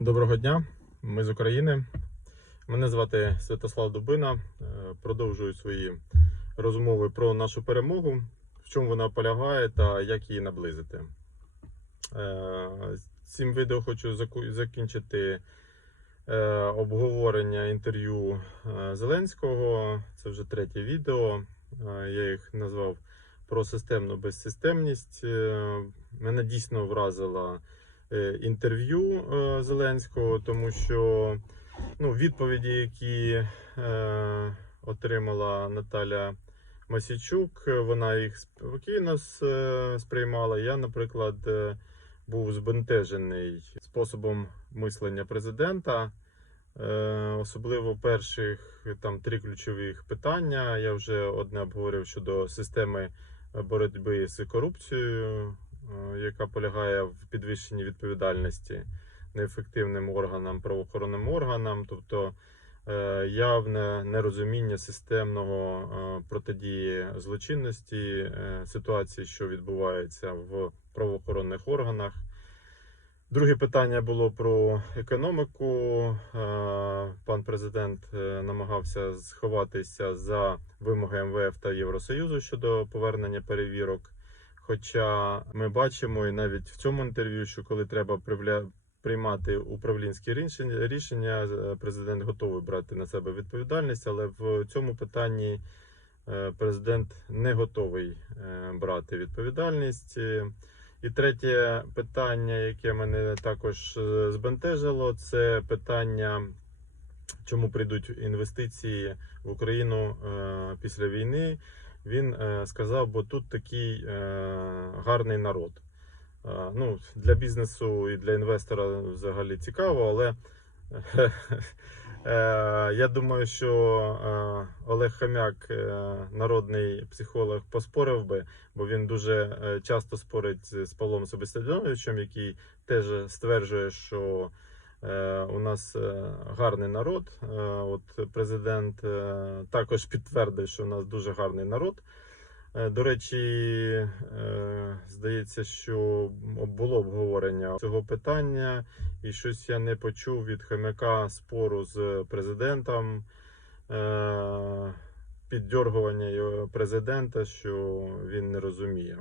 Доброго дня, ми з України. Мене звати Святослав Дубина. Е, Продовжую свої розмови про нашу перемогу, в чому вона полягає та як її наблизити. Е, Цим відео хочу закінчити е, обговорення інтерв'ю Зеленського. Це вже третє відео. Я їх назвав про системну безсистемність. Мене дійсно вразила інтерв'ю е, Зеленського, тому що ну, відповіді, які е, отримала Наталя Масічук, е, вона їх спокійно е, сприймала. Я, наприклад, е, був збентежений способом мислення президента. Е, Особливо перших е, там три ключових питання. Я вже одне обговорив щодо системи е, боротьби з корупцією, е, яка полягає в підвищенні відповідальності неефективним органам, правоохоронним органам, тобто е, явне нерозуміння системного е, протидії злочинності, е, ситуації, що відбувається в правоохоронних органах. Друге питання було про економіку. Е, Пан президент е, намагався сховатися за вимоги МВФ та Євросоюзу щодо повернення перевірок. Хоча ми бачимо і навіть в цьому інтерв'ю, що коли треба приймати управлінські рішення, е, президент готовий брати на себе відповідальність, але в цьому питанні е, президент не готовий е, брати відповідальність. І третє питання, яке мене також збентежило, це питання, чому прийдуть інвестиції в Україну після війни. Він е, сказав, бо тут такий е, гарний народ. Е, Ну, для бізнесу і для інвестора взагалі цікаво, але я думаю, що Олег Хам'як, народний психолог, поспорив би, бо він дуже часто спорить з Павлом Собеседоновичем, який теж стверджує, що у нас е, гарний народ. Е, От президент е, також підтвердив, що у нас дуже гарний народ. Е, До речі, е, здається, що було обговорення цього питання, і щось я не почув від Хомяка спору з президентом, е, піддьоргування президента, що він не розуміє.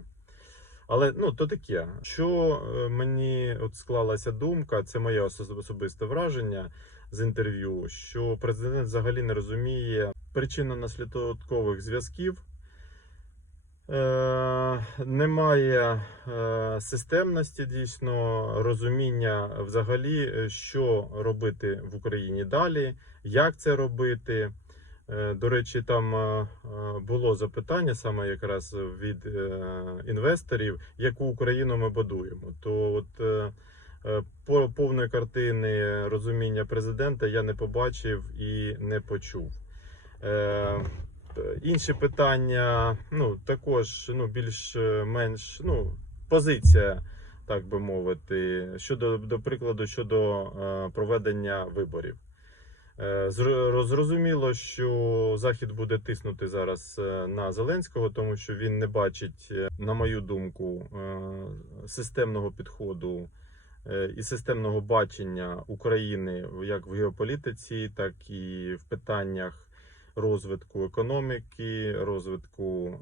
Але ну то таке. Що е, мені от склалася думка, це моє особисте враження з інтерв'ю, що президент взагалі не розуміє причинно-наслідкових зв'язків. Е, немає е, системності, дійсно розуміння взагалі, е, що робити в Україні далі, як це робити. Е, До речі, там е, е, було запитання саме якраз від інвесторів, яку Україну ми будуємо. То от по- повної картини розуміння президента я не побачив і не почув. Інші питання, ну також ну більш-менш ну позиція, так би мовити, щодо до прикладу щодо проведення виборів. Е, зр- Зрозуміло, що Захід буде тиснути зараз е, на Зеленського, тому що він не бачить, е, на мою думку, системного підходу і системного бачення України як в геополітиці, так і в питаннях розвитку економіки, розвитку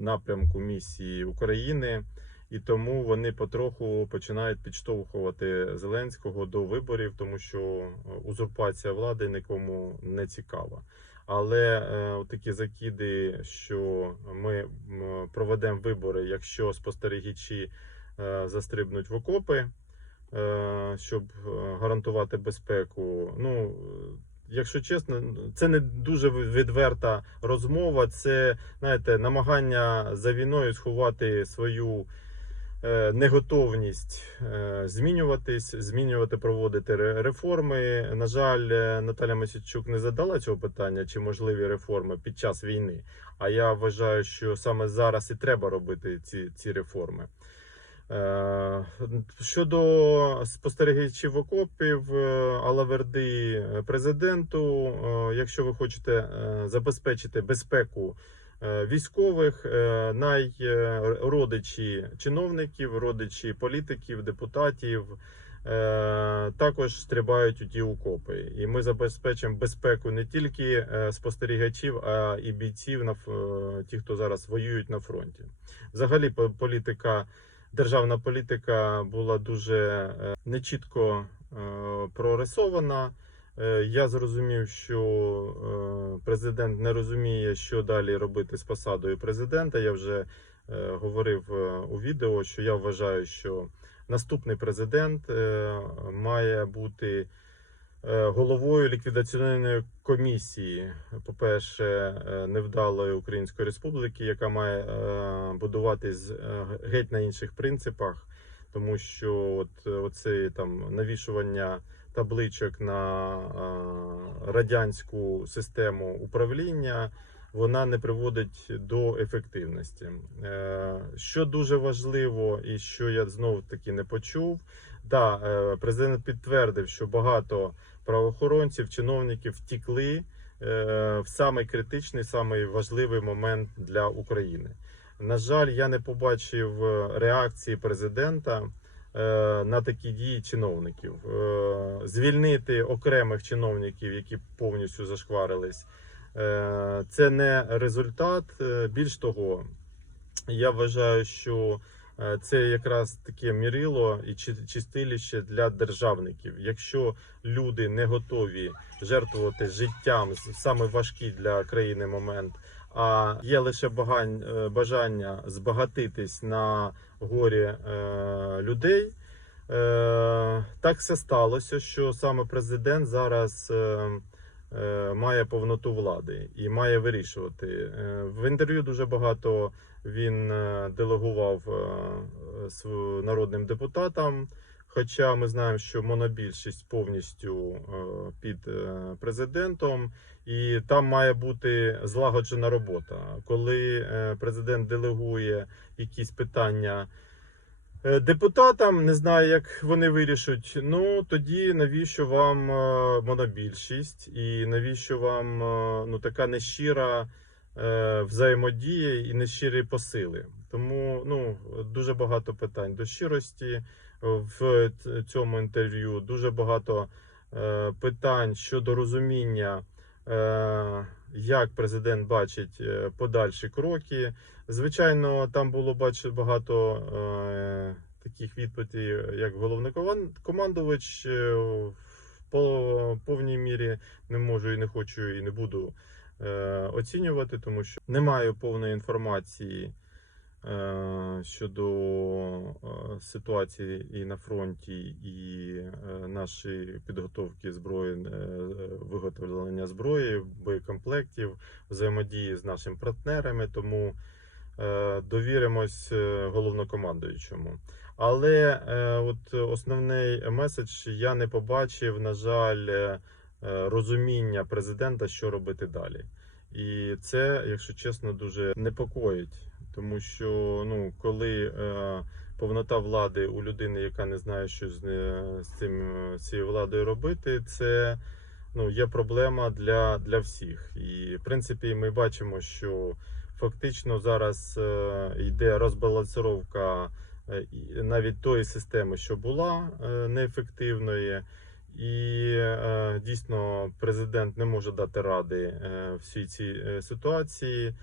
напрямку місії України. І тому вони потроху починають підштовхувати Зеленського до виборів, тому що е, узурпація влади нікому не цікава. Але е, такі закиди, що ми проведемо вибори, якщо спостерігачі е, застрибнуть в окопи, е, щоб е, гарантувати безпеку. Ну якщо чесно, це не дуже відверта розмова. Це знаєте, намагання за війною сховати свою неготовність е, змінюватись, змінювати, проводити реформи. На жаль, е, Наталя Масічук не задала цього питання, чи можливі реформи під час війни. А я вважаю, що саме зараз і треба робити ці, ці реформи. Е, Щодо спостерігачів окопів, е, Алаверди президенту, е, якщо ви хочете е, забезпечити безпеку е, військових, е, най е, чиновників, родичі політиків, депутатів. е, Також стрибають у ті окопи, і ми забезпечимо безпеку не тільки е, спостерігачів, а і бійців на е, ті, хто зараз воюють на фронті. Взагалі, політика, державна політика була дуже е, нечітко е, прорисована. Е, Я зрозумів, що е, президент не розуміє, що далі робити з посадою президента. Я вже е, говорив е, у відео, що я вважаю, що наступний президент е, має бути е, головою ліквідаційної комісії, по-перше, е, невдалої Української Республіки, яка має будуватись геть на інших принципах, тому що от оце там навішування табличок на е, радянську систему управління. Вона не приводить до ефективності. Е, Що дуже важливо, і що я знов таки не почув, да, е, президент підтвердив, що багато правоохоронців, чиновників втікли е, в самий критичний, самий важливий момент для України. На жаль, я не побачив е, реакції президента е, на такі дії чиновників. Е, Звільнити окремих чиновників, які повністю зашкварились. Це не результат. Більш того, я вважаю, що це якраз таке мірило і чи- чистилище для державників. Якщо люди не готові жертвувати життям саме важкий для країни момент, а є лише е, бажання збагатитись на горі е, людей. Е, так все сталося, що саме президент зараз має повноту влади і має вирішувати. В інтерв'ю дуже багато він делегував народним депутатам. Хоча ми знаємо, що монобільшість повністю е, під е, президентом, і там має бути злагоджена робота. Коли е, президент делегує якісь питання депутатам, не знаю, як вони вирішать. Ну тоді навіщо вам монобільшість, і навіщо вам ну така нещира взаємодія і нещирі посили? Тому ну дуже багато питань до щирості в цьому інтерв'ю. Дуже багато е, питань щодо розуміння, е, як президент бачить е, подальші кроки. Звичайно, там було бачу багато таких відповідей, як головнокомандувач по повній мірі не можу і не хочу, і не буду оцінювати, тому що не маю повної інформації щодо е, ситуації і на фронті, і е, нашої підготовки зброї, е, виготовлення зброї, боєкомплектів, взаємодії з нашими партнерами. Тому е, довіримось е, головнокомандуючому. Але е, от основний меседж я не побачив, на жаль, е, е, розуміння президента, що робити далі. І це, якщо чесно, дуже непокоїть, тому що ну, коли е, повнота влади у людини, яка не знає, що з, з цим е, з цією владою робити, це ну, є проблема для, для всіх. І в принципі, ми бачимо, що фактично зараз е, йде розбалансировка е, навіть тої системи, що була е, неефективної. І е, дійсно президент не може дати ради е, всій цій ситуації.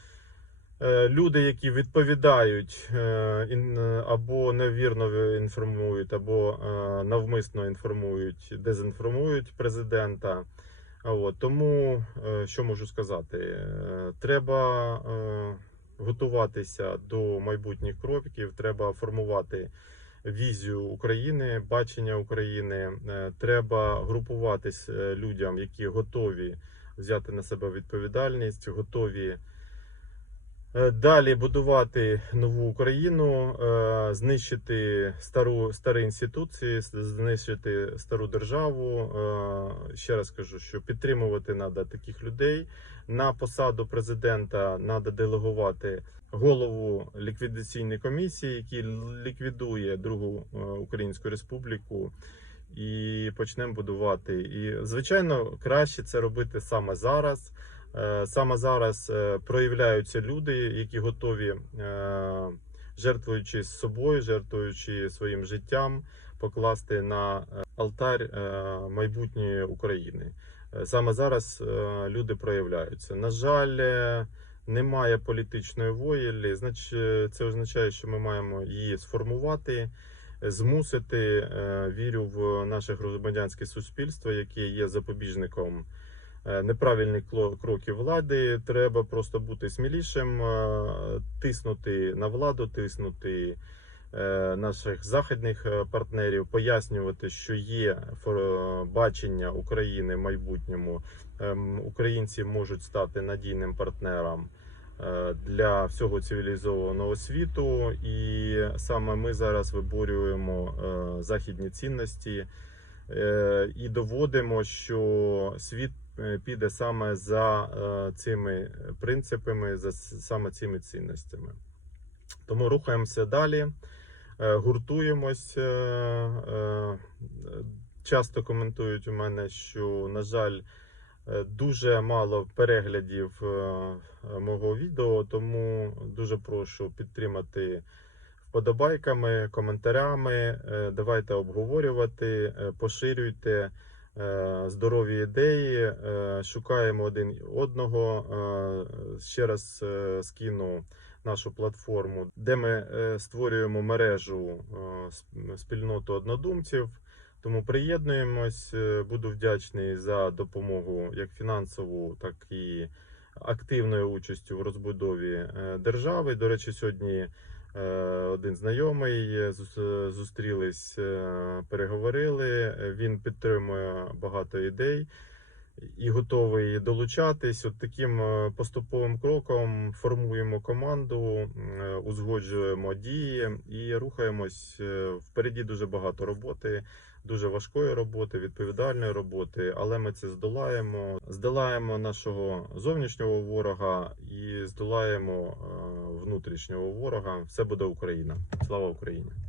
Е, люди, які відповідають е, або невірно інформують, або е, навмисно інформують, дезінформують президента. От, тому що можу сказати? Треба готуватися до майбутніх кроків, треба формувати візію України, бачення України. Треба групуватись людям, які готові взяти на себе відповідальність, готові далі будувати нову Україну, е, знищити стару старі інституції, знищити стару державу. Е, Ще раз кажу, що підтримувати треба таких людей. На посаду президента треба делегувати голову ліквідаційної комісії, який ліквідує Другу е, Українську Республіку. І почнемо будувати. І звичайно, краще це робити саме зараз. Е, Саме зараз е, проявляються люди, які готові, е, жертвуючи собою, жертвуючи своїм життям, покласти на алтар е, майбутньої України. Саме зараз люди проявляються. На жаль, немає політичної волі, значить, це означає, що ми маємо її сформувати, змусити. Вірю в наше громадянське суспільство, яке є запобіжником неправильних кло- кроків влади. Треба просто бути смілішим, е, тиснути на владу, тиснути е, наших західних е, партнерів, пояснювати, що є бачення України в майбутньому. Ем, Українці можуть стати надійним партнером е, для всього цивілізованого світу, і саме ми зараз виборюємо е, західні цінності е, і доводимо, що світ е, піде саме за е, цими принципами, за саме цими цінностями. Тому рухаємося далі, е, гуртуємось. е, е, Часто коментують у мене, що, на жаль, е, дуже мало переглядів е, е, мого відео, тому дуже прошу підтримати вподобайками, коментарями. Е, Давайте обговорювати, е, поширюйте е, здорові ідеї, е, шукаємо один одного. Е, Ще раз е, скину нашу платформу, де ми е, створюємо мережу е, спільноту однодумців. Тому приєднуємось. Е, Буду вдячний за допомогу як фінансову, так і активною участю в розбудові е, держави. До речі, сьогодні е, один знайомий е, зустрілись, е, переговорили. Е, Він підтримує багато ідей і готовий долучатись. От таким е, поступовим кроком формуємо команду, е, узгоджуємо дії і рухаємось. Е, Впереді дуже багато роботи, дуже важкої роботи, відповідальної роботи, але ми це здолаємо. Здолаємо нашого зовнішнього ворога і здолаємо е, внутрішнього ворога. Все буде Україна. Слава Україні!